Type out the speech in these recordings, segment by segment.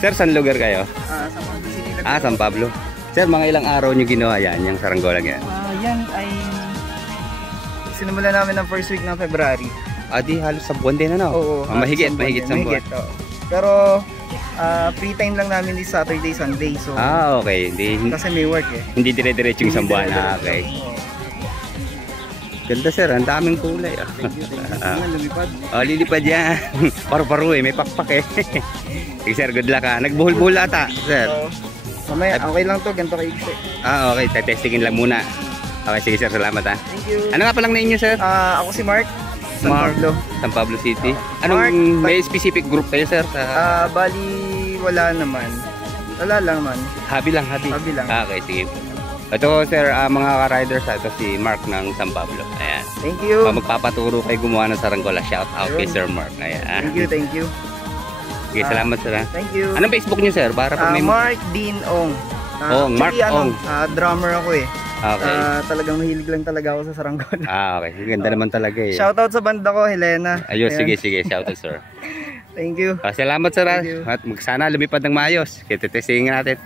Sir, saan lugar kayo? San Pablo City. San Pablo. Sir, mga ilang araw nyo ginawa yan, yung saranggola yan? Yan ay sinimula namin ng first week ng February. Di halos sa buwan din, ano? Oo. Mahigit sa buwan. Pero free time lang namin this Saturday, Sunday. So, okay. Kasi may work eh. Hindi dire-diretso yung isang buwan. Okay. Ganda sir, ang daming kulay. Thank you. Lumipad. Lilipad yan. Paru-paru may pakpak eh. Sige sir, good luck ha. Nagbuhol-buhol ata, sir. Mamaya, okay lang to, ganito kaigsi. Okay, testingin lang muna. Okay, sige sir, salamat ha. Thank you. Ano nga palang name nyo sir? Ako si Mark. San Pablo City. Anong may specific group kayo sir? Bali, wala naman. Wala lang man. Hobby lang. Hobby lang. Okay, sige. Ito sir, mga ka-riders, ito si Mark ng San Pablo. Ayan. Thank you. Magpapaturo kay gumawa ng saranggola. Shout out kay Sir Mark. Ayan. Thank you. Okay, salamat sir ha. Thank you. Anong Facebook niyo sir? Para pag may Mark Dean Ong. Mark Ong. Drummer ako eh. Okay. Talagang mahilig lang talaga ako sa saranggola. Okay. Ganda naman talaga eh. Shoutout sa banda ko, Helena. Ayos, sige. Shoutout sir. Thank you. Salamat sir ha. At sana lumipad ng maayos. Kaya testingin natin.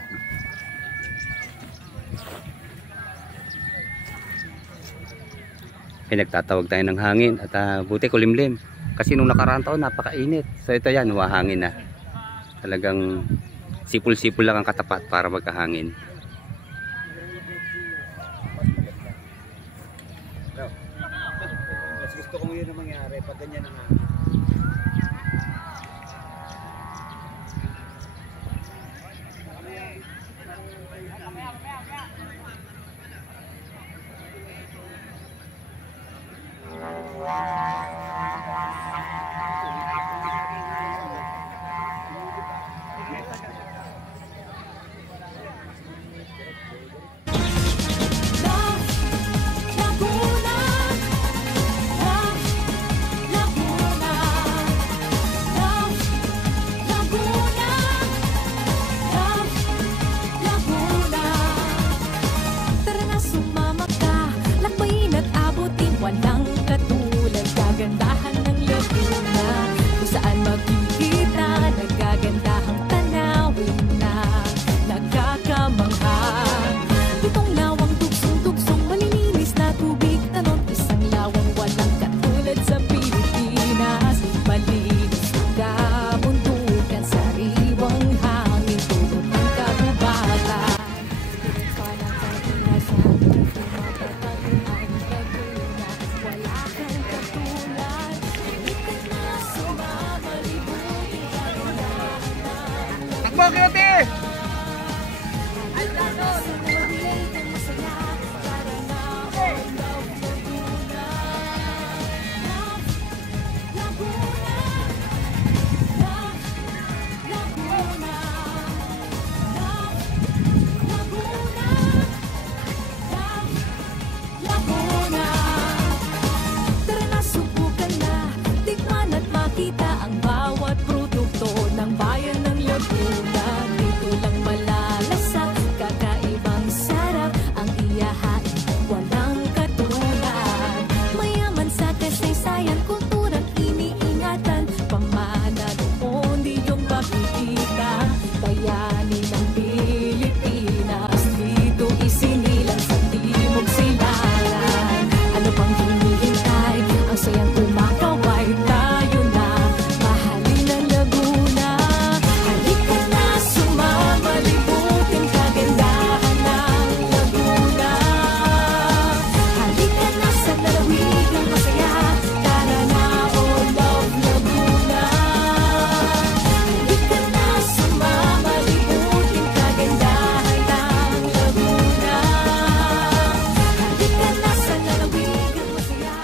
Nagtatawag tayo ng hangin at buti kulimlim kasi nung nakaraang taon napakainit. So ito yan, hangin na. Talagang sipul-sipul lang ang katapat para magkahangin. Mas gusto ko yun na mangyari pag ganyan ang hangin. Walang katulad. kagandahan ng Laguna, kung saan makikita nagagandahang tanawin na nagkakamangha. Itong lawang tugsong-tugsong, malilinis na tubig tanong, isang lawang walang katulad sa Pilipinas. Malinis na kabundukan, sariwang hangin, tulog ng kagubatan. Parang kanina sa ating mapapagpuan ang Laguna, wala kang katulad. Halika na sumamalibuting kagandahan ng Takbo, Kyote! Tara na, subukan na, tikman at makita ang bawat produkto ng bayan ng Laguna. Dito lang malalasa, kakaibang sarap ang iyahain, walang katulad. Mayaman sa kasaysayan, kulturang iniingatan, pamana noon di yung makikita. Bayani ng Pilipinas, dito isinilang sa Timog Silangan. Ano pang hinihintay? Ang sayang kumakaway, tayo na mahalin ang Laguna. Halika na, sumamalibuting kagandahan ng Laguna. Halika na sa lalawigang masaya, tara na, oh love Laguna. Halika na, sumamalibuting kagandahan ng Laguna. Halika na sa lalawigang masaya.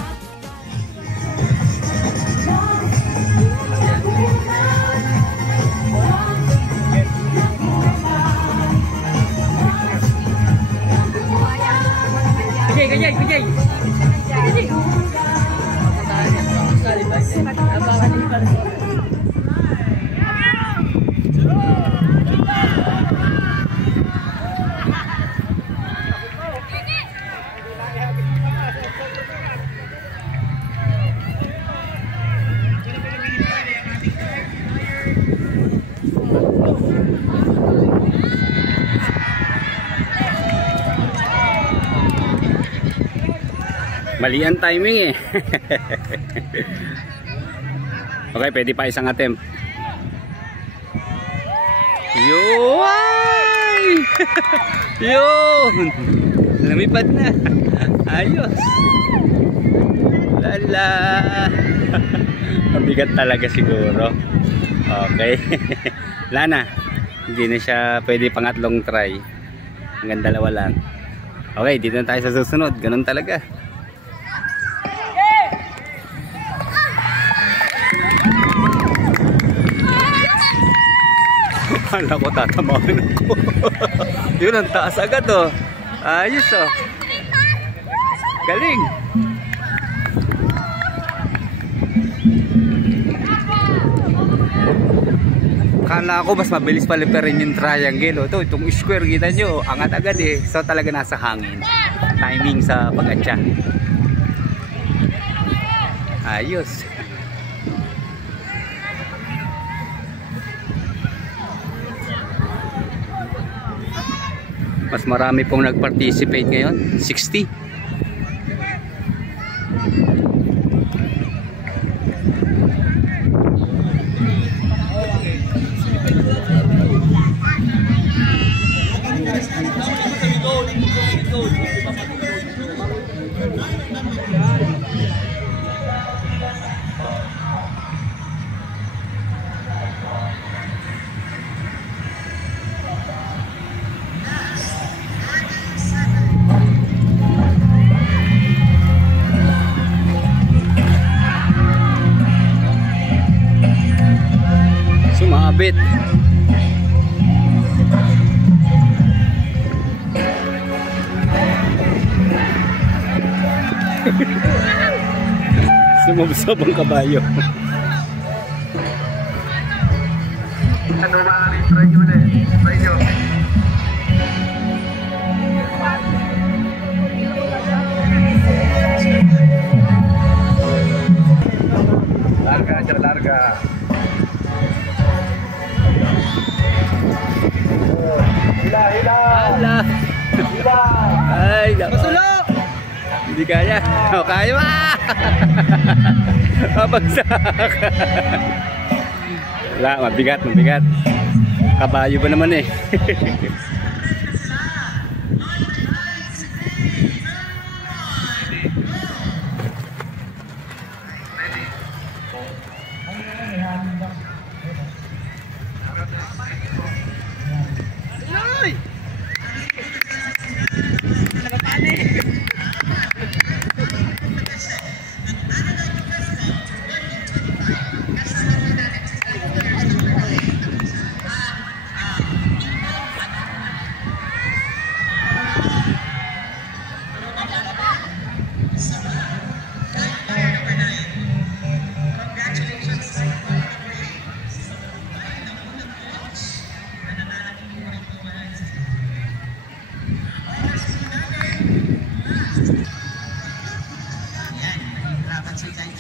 Mali ang timing eh. Okay, pwede pa isang attempt. Yun! Yun! Lumipad na. Ayos. Lala. Mabigat talaga siguro. Okay. Lana. Hindi na siya pwede pangatlong try. Hanggang dalawa lang. Okay, dito na tayo sa susunod. Ganun talaga. Kala ko tatamahan ako. Yun, ang taas agad oh. Ayos oh. Galing. Kala ko mas mabilis pala pa rin yung triangle oh. Itong square kita nyo, angat agad eh. So talaga nasa hangin. Timing sa pag-atya. Ayos. Mas marami pong nag-participate ngayon, 60. Sumabit. Sumubsob ang kabayo. Ano ba rin? Try nyo ulit. Try nyo. karga. Hila, hila! Ala! Hila! Ay, masulok! Hindi kaya. O, kaya ba? Mabagsak. Wala, mabigat, mabigat. Kabayo ba naman eh.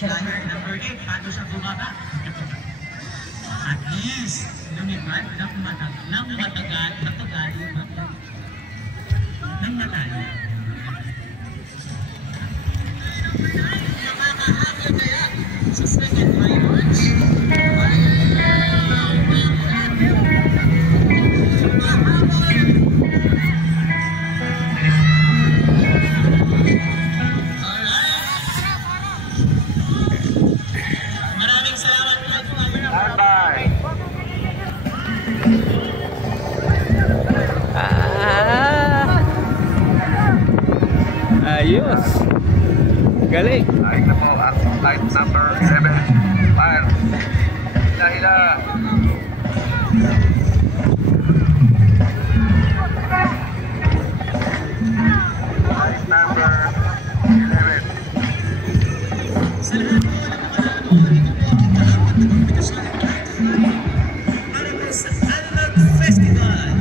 Flyer number 8, paano siya bumaba? At least, lumipad ng matagal ng natalo. Nakakahabol kaya sa second finals. Ayos. Galing. Ay na po at flight number 7. Fire. Hila, hila. Flight number 11. Sa lahat po ng mga nanonood, para po sa Analog Festival.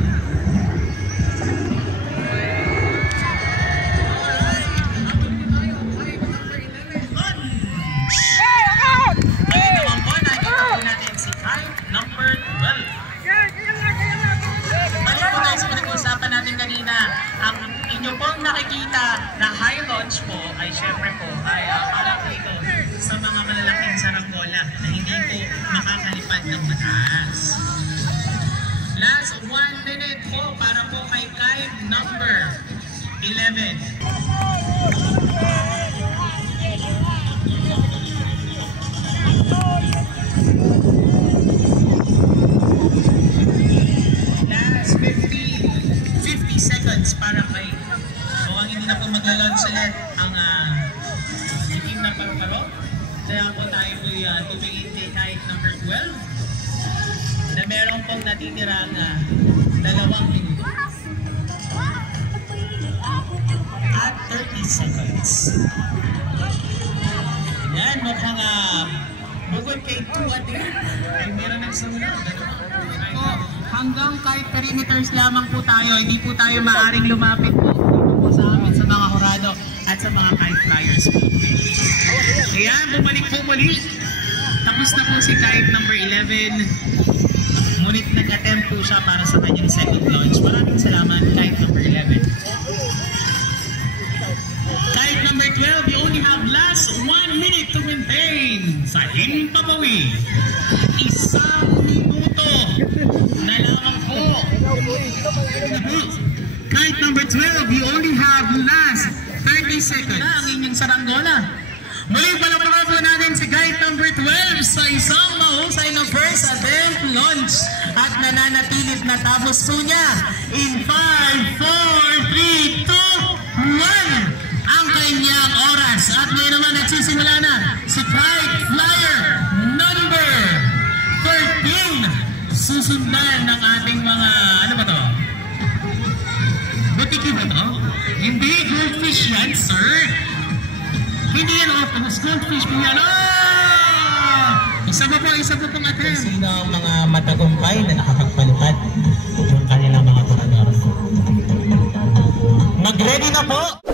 Ang inyo pong nakikita na high launch po ay syempre po ay para po ito sa mga malalaking saranggola na hindi po makakalipad ng mataas. Last 1 minute po para po kay kite number 11. Last 50 seconds para kay mukhang hindi na po mag-launch ulit ang team na paro-paro. Kaya po tayo ay tumingin kay kite number 12 na meron pong natitirang 2 minuto at 30 seconds. Yan, mukhang bukod kay 2 at 3 ay meron ng sumunod. Hanggang kahit perimeters lamang po tayo, hindi po tayo maaring lumapit po sa amin sa mga horado at sa mga kite flyers po. Ayan, bumalik po muli. Tapos na po si kite number 11. Ngunit nag-attempt po siya para sa kanyang second launch. Maraming salamat, kite number 11. Kite number 12, you only have last 1 minute to maintain sa Himpapawi. Isang minuto na lamang po. Kite number 12, you only have last 30 seconds na ang inyong saranggola. Muling palapalakan po natin si kite number 12 sa isang mahusay na first attempt launch at nananatilit na tapos po niya in 5, 4, 3, 2, 1 ang kanyang oras. At ngayon naman nagsisimula na si kite flyer number 13. Susundan ng ating mga, ano ba to? Butiki ba to? Hindi, goldfish yan, sir. Hindi yan octopus, goldfish po yan. Isa pa pong attempt. Sino ang mga matagumpay na nakapagpalipad ng kanilang mga tumador? Mag-ready na po!